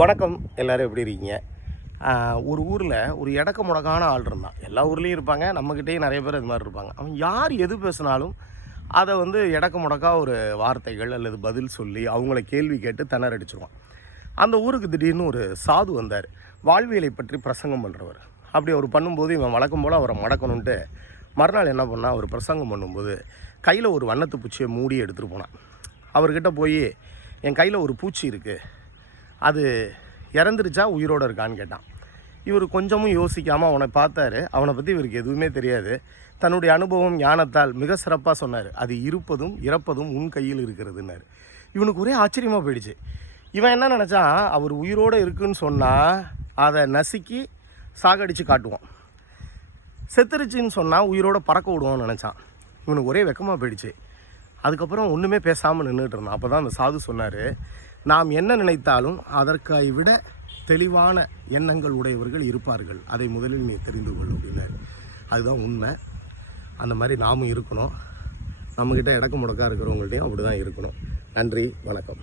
வணக்கம். எல்லோரும் எப்படி இருக்கீங்க? ஒரு ஊரில் ஒரு எடக்க முடக்கான ஆள் இருந்தான். எல்லா ஊர்லேயும் இருப்பாங்க, நம்மக்கிட்டேயும் நிறைய பேர் இது மாதிரி இருப்பாங்க. அவன் யார் எது பேசினாலும் அதை எடக்க முடக்கா ஒரு வார்த்தைகள் அல்லது பதில் சொல்லி அவங்கள கேள்வி கேட்டு திணறடிச்சிருவான். அந்த ஊருக்கு திடீர்னு ஒரு சாது வந்தார், வாழ்வியலை பற்றி பிரசங்கம் பண்ணுறவர். அப்படி அவர் பண்ணும்போது இவன் வழக்கம் போல் அவரை மடக்கணுன்ட்டு மறுநாள் என்ன பண்ணால், அவர் பிரசங்கம் பண்ணும்போது கையில் ஒரு வண்ணத்து பூச்சியை மூடி எடுத்துகிட்டு போனான். அவர்கிட்ட போய், என் கையில் ஒரு பூச்சி இருக்குது, அது இறந்துருச்சா உயிரோடு இருக்கான்னு கேட்டான். இவர் கொஞ்சமும் யோசிக்காமல் அவனை பார்த்தாரு. அவனை பற்றி இவருக்கு எதுவுமே தெரியாது. தன்னுடைய அனுபவம் ஞானத்தால் மிக சிறப்பாக சொன்னார், அது இருப்பதும் இறப்பதும் உன் கையில் இருக்கிறதுன்னாரு. இவனுக்கு ஒரே ஆச்சரியமாக போயிடுச்சு. இவன் என்ன நினச்சான், அவர் உயிரோடு இருக்குன்னு சொன்னால் அதை நசுக்கி சாகடித்து காட்டுவான், செத்துருச்சின்னு சொன்னால் உயிரோடு பறக்க விடுவான்னு நினச்சான். இவனுக்கு ஒரே வெக்கமாக போயிடுச்சு. அதுக்கப்புறம் ஒன்றுமே பேசாமல் நின்றுட்டு இருந்தான். அப்போ தான் அந்த சாது சொன்னார், நாம் என்ன நினைத்தாலும் அதற்கை விட தெளிவான எண்ணங்கள் உடையவர்கள் இருப்பார்கள், அதை முதலில் நீ தெரிந்து கொள் அப்படின்னாரு. அதுதான் உண்மை. அந்த மாதிரி நாமும் இருக்கணும். நம்மக்கிட்ட எடக்கு முடக்கா இருக்கிறவங்கள்ட்டையும் அப்படி தான் இருக்கணும். நன்றி, வணக்கம்.